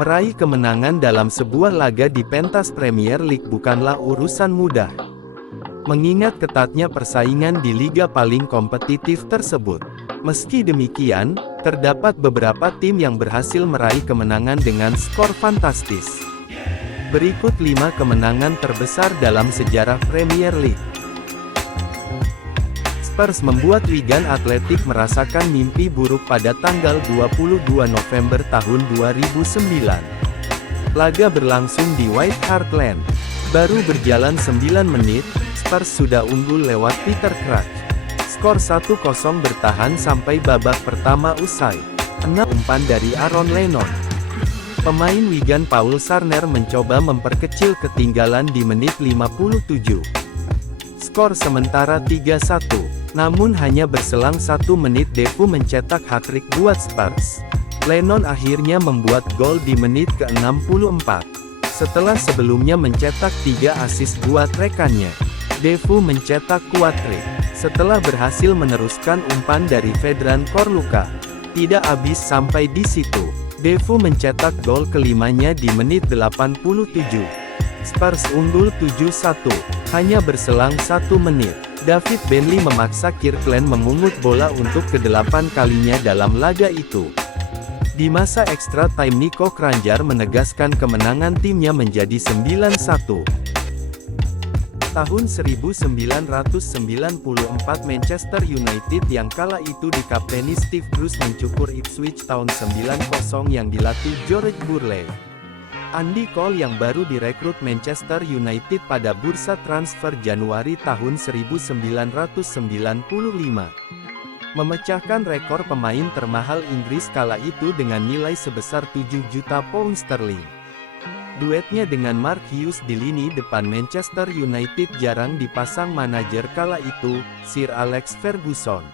Meraih kemenangan dalam sebuah laga di pentas Premier League bukanlah urusan mudah. Mengingat ketatnya persaingan di liga paling kompetitif tersebut. Meski demikian, terdapat beberapa tim yang berhasil meraih kemenangan dengan skor fantastis. Berikut 5 kemenangan terbesar dalam sejarah Premier League. Spurs membuat Wigan Athletic merasakan mimpi buruk pada tanggal 22 November tahun 2009. Laga berlangsung di White Hart Lane. Baru berjalan 9 menit, Spurs sudah unggul lewat Peter Crouch. Skor 1-0 bertahan sampai babak pertama usai. 6 umpan dari Aaron Lennon. Pemain Wigan Paul Sarner mencoba memperkecil ketinggalan di menit 57. Skor sementara 3-1. Namun hanya berselang 1 menit Defoe mencetak hat-trick buat Spurs. Lennon akhirnya membuat gol di menit ke-64. Setelah sebelumnya mencetak 3 assist buat rekannya. Defoe mencetak quad-trick. Setelah berhasil meneruskan umpan dari Vedran Korluka. Tidak habis sampai di situ. Defoe mencetak gol kelimanya di menit 87. Spurs unggul 7-1. Hanya berselang 1 menit. David Benley memaksa Kirkland memungut bola untuk ke-8 kalinya dalam laga itu. Di masa extra time Nico Kranjčar menegaskan kemenangan timnya menjadi 9-1. Tahun 1994 Manchester United yang kala itu dikapteni Steve Bruce mencukur Ipswich Town 9-0 yang dilatih George Burley. Andy Cole yang baru direkrut Manchester United pada bursa transfer Januari tahun 1995. Memecahkan rekor pemain termahal Inggris kala itu dengan nilai sebesar 7 juta pound sterling. Duetnya dengan Mark Hughes di lini depan Manchester United jarang dipasang manajer kala itu, Sir Alex Ferguson.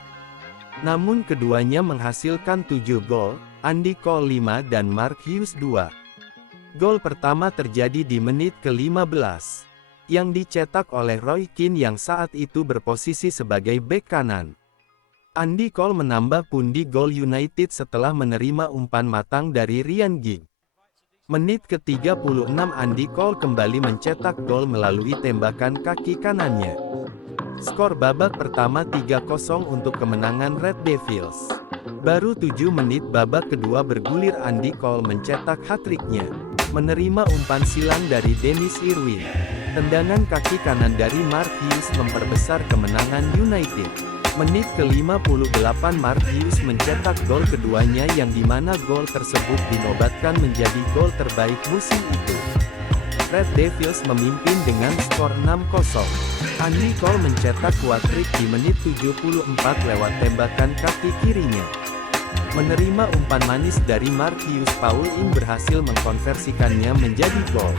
Namun keduanya menghasilkan 7 gol, Andy Cole 5 dan Mark Hughes 2. Gol pertama terjadi di menit ke-15, yang dicetak oleh Roy Keane yang saat itu berposisi sebagai bek kanan. Andy Cole menambah pundi gol United setelah menerima umpan matang dari Ryan Giggs. Menit ke-36 Andy Cole kembali mencetak gol melalui tembakan kaki kanannya. Skor babak pertama 3-0 untuk kemenangan Red Devils. Baru 7 menit babak kedua bergulir Andy Cole mencetak hat-tricknya. Menerima umpan silang dari Dennis Irwin. Tendangan kaki kanan dari Mark Hughes memperbesar kemenangan United. Menit ke-58 Mark Hughes mencetak gol keduanya yang dimana gol tersebut dinobatkan menjadi gol terbaik musim itu. Red Devils memimpin dengan skor 6-0. Andy Cole mencetak quad-trick di menit 74 lewat tembakan kaki kirinya. Menerima umpan manis dari Mark Hughes, Paul Ing berhasil mengkonversikannya menjadi gol.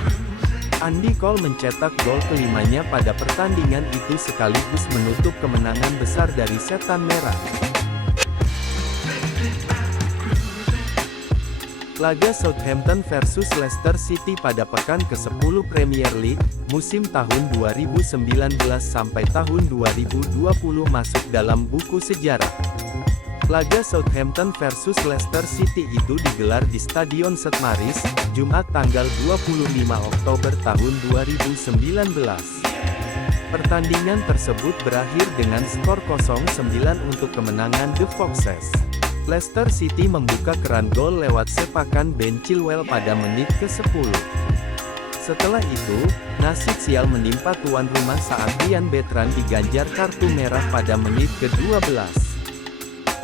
Andy Cole mencetak gol kelimanya pada pertandingan itu sekaligus menutup kemenangan besar dari Setan Merah. Laga Southampton versus Leicester City pada pekan ke-10 Premier League, musim tahun 2019 sampai tahun 2020 masuk dalam buku sejarah. Laga Southampton versus Leicester City itu digelar di Stadion St Mary's, Jumat tanggal 25 Oktober tahun 2019. Pertandingan tersebut berakhir dengan skor 0-9 untuk kemenangan The Foxes. Leicester City membuka keran gol lewat sepakan Ben Chilwell pada menit ke-10. Setelah itu, nasib sial menimpa tuan rumah saat Ryan Bertrand diganjar kartu merah pada menit ke-12.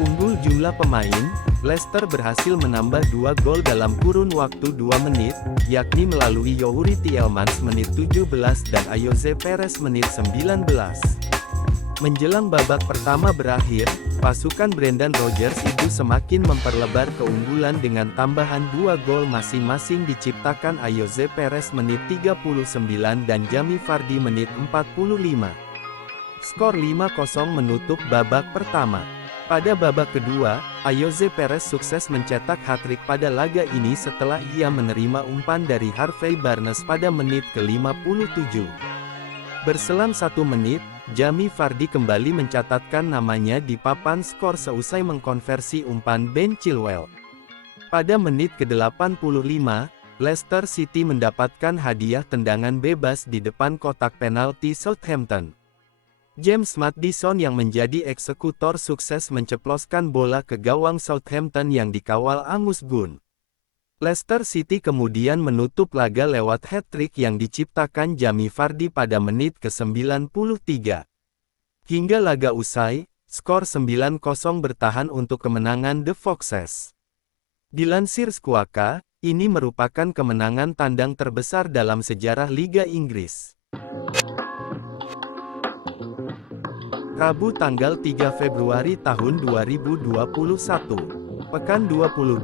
Unggul jumlah pemain, Leicester berhasil menambah 2 gol dalam kurun waktu 2 menit, yakni melalui Youri Tielemans menit 17 dan Ayoze Perez menit 19. Menjelang babak pertama berakhir, pasukan Brendan Rodgers itu semakin memperlebar keunggulan dengan tambahan 2 gol masing-masing diciptakan Ayoze Perez menit 39 dan Jamie Vardy menit 45. Skor 5-0 menutup babak pertama. Pada babak kedua, Ayoze Perez sukses mencetak hat-trick pada laga ini setelah ia menerima umpan dari Harvey Barnes pada menit ke-57. Berselang 1 menit, Jamie Vardy kembali mencatatkan namanya di papan skor seusai mengkonversi umpan Ben Chilwell. Pada menit ke-85, Leicester City mendapatkan hadiah tendangan bebas di depan kotak penalti Southampton. James Maddison yang menjadi eksekutor sukses menceploskan bola ke gawang Southampton yang dikawal Angus Gunn. Leicester City kemudian menutup laga lewat hat-trick yang diciptakan Jamie Vardy pada menit ke-93. Hingga laga usai, skor 9-0 bertahan untuk kemenangan The Foxes. Dilansir Squawka, ini merupakan kemenangan tandang terbesar dalam sejarah Liga Inggris. Rabu tanggal 3 Februari tahun 2021. Pekan 22,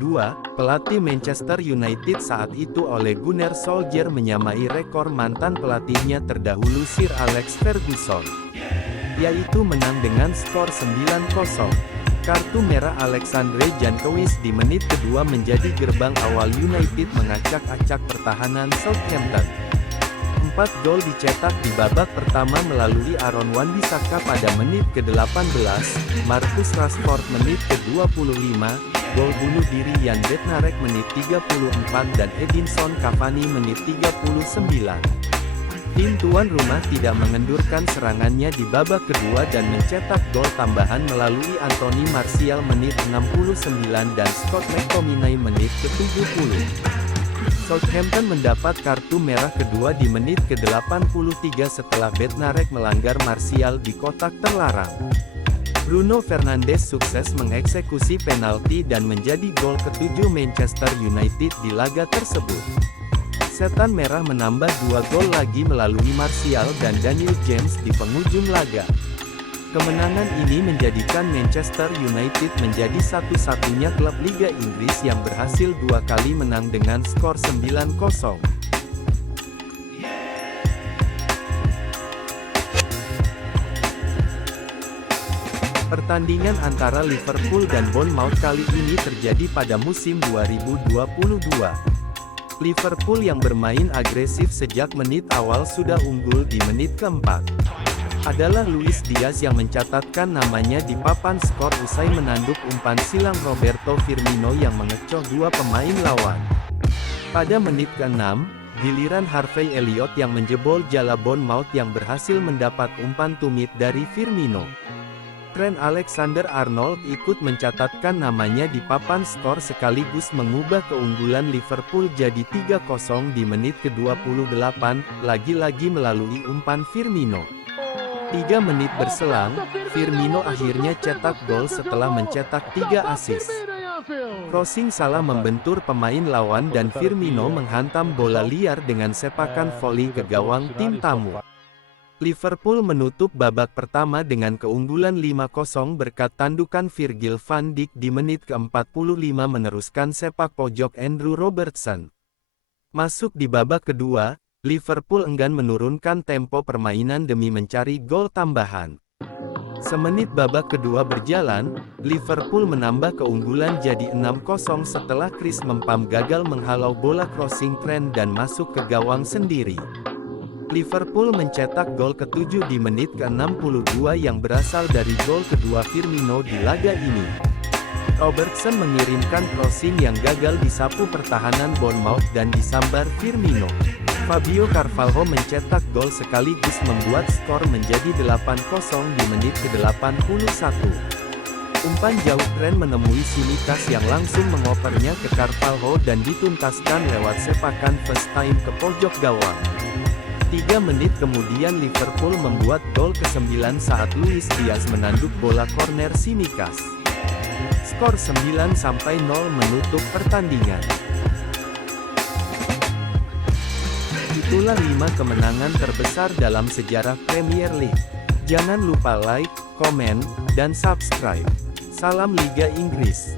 pelatih Manchester United saat itu Ole Gunnar Solskjaer menyamai rekor mantan pelatihnya terdahulu Sir Alex Ferguson, yaitu menang dengan skor 9-0. Kartu merah Alexandre Jankovic di menit kedua menjadi gerbang awal United mengacak-acak pertahanan Southampton. 4 gol dicetak di babak pertama melalui Aaron Wan-Bissaka pada menit ke-18, Marcus Rashford menit ke-25, gol bunuh diri Jan Bednarek menit 34 dan Edinson Cavani menit 39. Tim tuan rumah tidak mengendurkan serangannya di babak kedua dan mencetak gol tambahan melalui Anthony Martial menit 69 dan Scott McTominay menit ke-70. Southampton mendapat kartu merah kedua di menit ke-83 setelah Bednarek melanggar Martial di kotak terlarang. Bruno Fernandes sukses mengeksekusi penalti dan menjadi gol ke-7 Manchester United di laga tersebut. Setan Merah menambah 2 gol lagi melalui Martial dan Daniel James di penghujung laga. Kemenangan ini menjadikan Manchester United menjadi satu-satunya klub Liga Inggris yang berhasil 2 kali menang dengan skor 9-0. Pertandingan antara Liverpool dan Bournemouth kali ini terjadi pada musim 2022. Liverpool yang bermain agresif sejak menit awal sudah unggul di menit keempat. Adalah Luis Diaz yang mencatatkan namanya di papan skor usai menanduk umpan silang Roberto Firmino yang mengecoh 2 pemain lawan. Pada menit ke-6, giliran Harvey Elliott yang menjebol jala Bournemouth yang berhasil mendapat umpan tumit dari Firmino. Trent Alexander-Arnold ikut mencatatkan namanya di papan skor sekaligus mengubah keunggulan Liverpool jadi 3-0 di menit ke-28, lagi-lagi melalui umpan Firmino. 3 menit berselang, Firmino akhirnya cetak gol setelah mencetak 3 assist. Crossing salah membentur pemain lawan dan Firmino menghantam bola liar dengan sepakan voli ke gawang tim tamu. Liverpool menutup babak pertama dengan keunggulan 5-0 berkat tandukan Virgil van Dijk di menit ke-45 meneruskan sepak pojok Andrew Robertson. Masuk di babak kedua, Liverpool enggan menurunkan tempo permainan demi mencari gol tambahan. Semenit babak kedua berjalan, Liverpool menambah keunggulan jadi 6-0 setelah Chris Mempam gagal menghalau bola crossing Trent dan masuk ke gawang sendiri. Liverpool mencetak gol ke-7 di menit ke-62 yang berasal dari gol kedua Firmino di laga ini. Robertson mengirimkan crossing yang gagal disapu pertahanan Bournemouth dan disambar Firmino. Fabio Carvalho mencetak gol sekaligus membuat skor menjadi 8-0 di menit ke-81. Umpan jauh Trent menemui Tsimikas yang langsung mengopernya ke Carvalho dan dituntaskan lewat sepakan first time ke pojok gawang. 3 menit kemudian Liverpool membuat gol ke-9 saat Luis Diaz menanduk bola korner Tsimikas. Skor 9-0 menutup pertandingan. Itulah 5 kemenangan terbesar dalam sejarah Premier League. Jangan lupa like, komen, dan subscribe. Salam Liga Inggris.